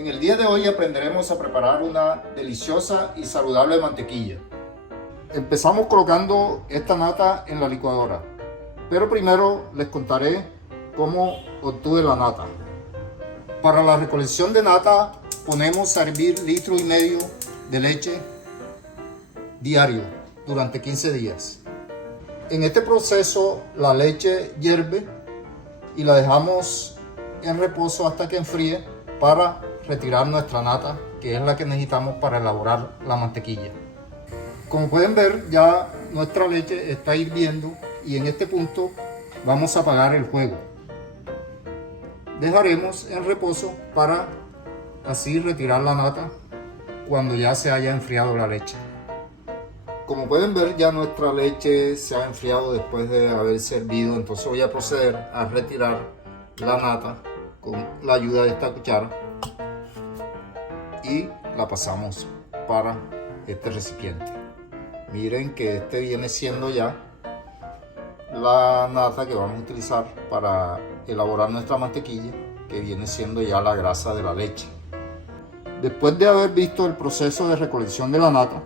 En el día de hoy aprenderemos a preparar una deliciosa y saludable mantequilla. Empezamos colocando esta nata en la licuadora, pero primero les contaré cómo obtuve la nata. Para la recolección de nata ponemos a hervir 1,5 litros de leche diario durante 15 días. En este proceso la leche hierve y la dejamos en reposo hasta que enfríe para retirar nuestra nata, que es la que necesitamos para elaborar la mantequilla. Como pueden ver, ya nuestra leche está hirviendo y en este punto vamos a apagar el fuego. Dejaremos en reposo para así retirar la nata cuando ya se haya enfriado la leche. Como pueden ver, ya nuestra leche se ha enfriado después de haber servido, entonces voy a proceder a retirar la nata con la ayuda de esta cuchara y la pasamos para este recipiente. Miren que este viene siendo ya la nata que vamos a utilizar para elaborar nuestra mantequilla, que viene siendo ya la grasa de la leche. Después de haber visto el proceso de recolección de la nata,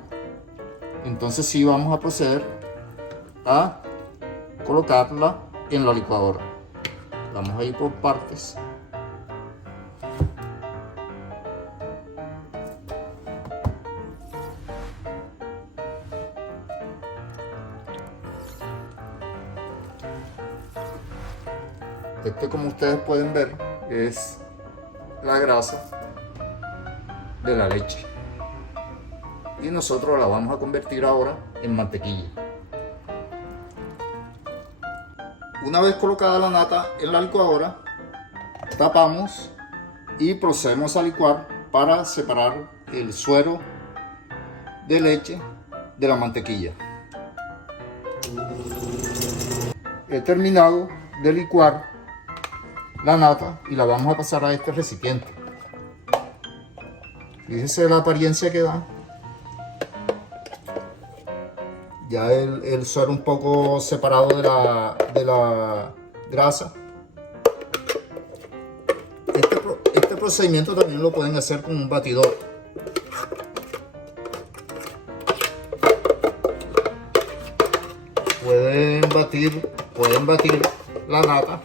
entonces sí vamos a proceder a colocarla en la licuadora. Vamos a ir por partes. Este, como ustedes pueden ver, es la grasa de la leche y nosotros la vamos a convertir ahora en mantequilla. Una vez colocada la nata en la licuadora, tapamos y procedemos a licuar para separar el suero de leche de la mantequilla. He terminado de licuar la nata y la vamos a pasar a este recipiente. Fíjense la apariencia que da. Ya el suero un poco separado de la grasa. Este procedimiento también lo pueden hacer con un batidor. Pueden batir la nata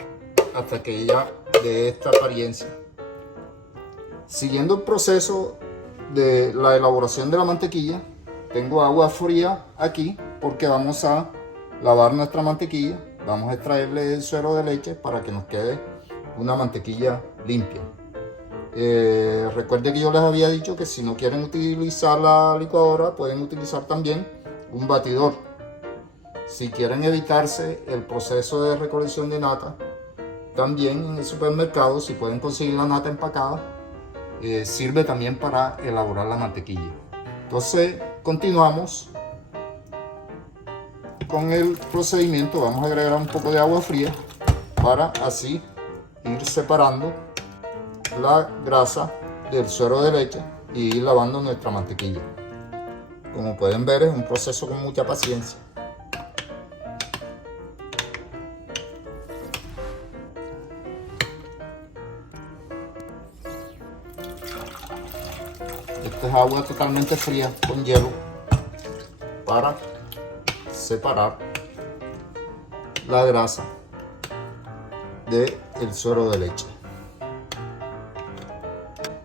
hasta que ella dé esta apariencia. Siguiendo el proceso de la elaboración de la mantequilla, tengo agua fría aquí porque vamos a lavar nuestra mantequilla. Vamos a extraerle el suero de leche para que nos quede una mantequilla limpia. Recuerden que yo les había dicho que si no quieren utilizar la licuadora, pueden utilizar también un batidor. Si quieren evitarse el proceso de recolección de nata, también en el supermercado, si pueden conseguir la nata empacada, sirve también para elaborar la mantequilla. Entonces continuamos con el procedimiento. Vamos a agregar un poco de agua fría para así ir separando la grasa del suero de leche y ir lavando nuestra mantequilla. Como pueden ver, es un proceso con mucha paciencia. Esta es agua totalmente fría con hielo para separar la grasa del suero de leche.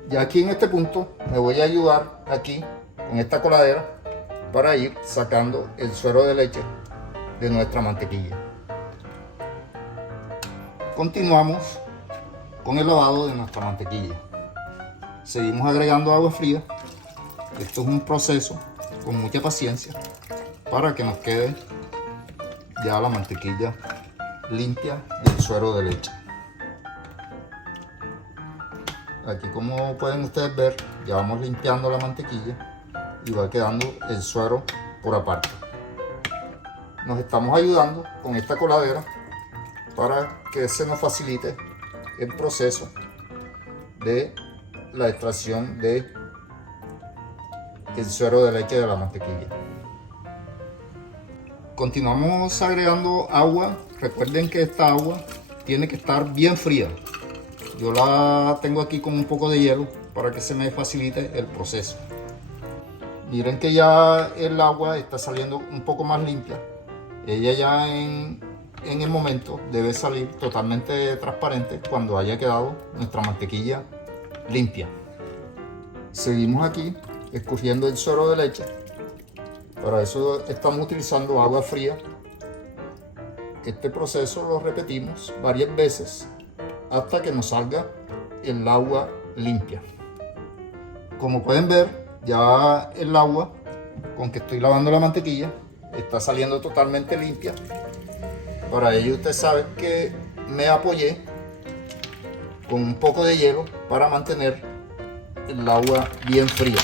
Y aquí en este punto me voy a ayudar aquí con esta coladera para ir sacando el suero de leche de nuestra mantequilla. Continuamos con el lavado de nuestra mantequilla. Seguimos agregando agua fría. Esto es un proceso con mucha paciencia para que nos quede ya la mantequilla limpia del suero de leche. Aquí, como pueden ustedes ver, ya vamos limpiando la mantequilla y va quedando el suero por aparte. Nos estamos ayudando con esta coladera para que se nos facilite el proceso de la extracción de el suero de leche de la mantequilla. Continuamos agregando agua. Recuerden que esta agua tiene que estar bien fría. Yo la tengo aquí con un poco de hielo para que se me facilite el proceso. Miren que ya el agua está saliendo un poco más limpia. Ella ya en el momento debe salir totalmente transparente cuando haya quedado nuestra mantequilla limpia. Seguimos aquí escurriendo el suero de leche. Para eso estamos utilizando agua fría. Este proceso lo repetimos varias veces hasta que nos salga el agua limpia. Como pueden ver, ya el agua con que estoy lavando la mantequilla está saliendo totalmente limpia. Para ello ustedes saben que me apoyé con un poco de hielo para mantener el agua bien fría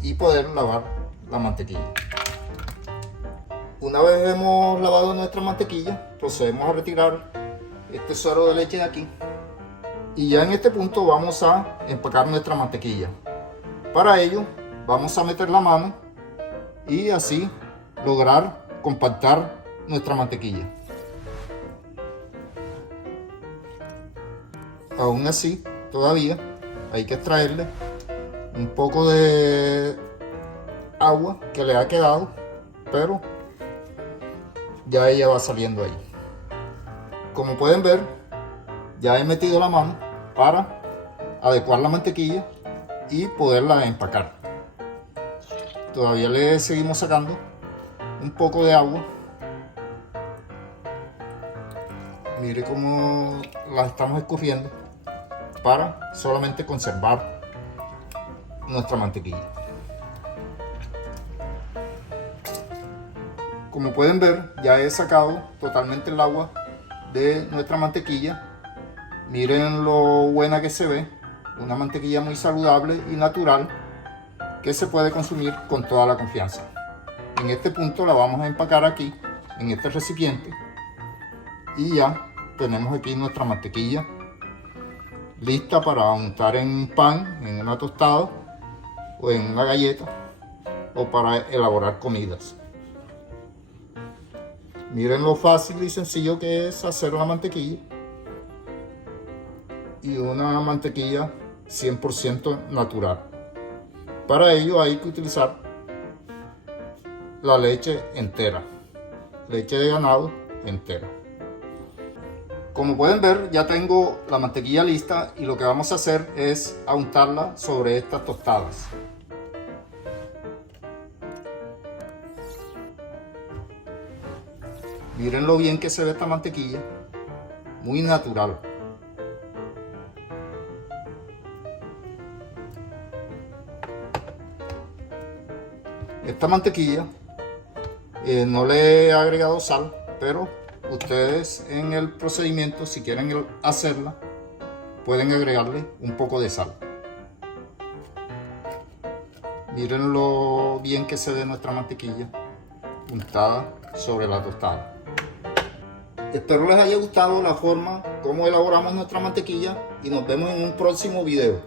y poder lavar la mantequilla. Una vez hemos lavado nuestra mantequilla, procedemos a retirar este suero de leche de aquí y ya en este punto vamos a empacar nuestra mantequilla. Para ello vamos a meter la mano y así lograr compactar nuestra mantequilla. Aún así, todavía hay que extraerle un poco de agua que le ha quedado, pero ya ella va saliendo ahí. Como pueden ver, ya he metido la mano para adecuar la mantequilla y poderla empacar. Todavía le seguimos sacando un poco de agua. Mire cómo la estamos escurriendo para solamente conservar nuestra mantequilla. Como pueden ver, ya he sacado totalmente el agua de nuestra mantequilla. Miren lo buena que se ve, una mantequilla muy saludable y natural que se puede consumir con toda la confianza. En este punto la vamos a empacar aquí en este recipiente y ya tenemos aquí nuestra mantequilla lista para untar en pan, en una tostada o en una galleta o para elaborar comidas. Miren lo fácil y sencillo que es hacer la mantequilla, y una mantequilla 100% natural. Para ello hay que utilizar la leche entera, leche de ganado entera. Como pueden ver, ya tengo la mantequilla lista y lo que vamos a hacer es untarla sobre estas tostadas. Miren lo bien que se ve esta mantequilla, muy natural. Esta mantequilla no le he agregado sal, pero ustedes en el procedimiento, si quieren hacerla, pueden agregarle un poco de sal. Miren lo bien que se ve nuestra mantequilla untada sobre la tostada. Espero les haya gustado la forma como elaboramos nuestra mantequilla y nos vemos en un próximo video.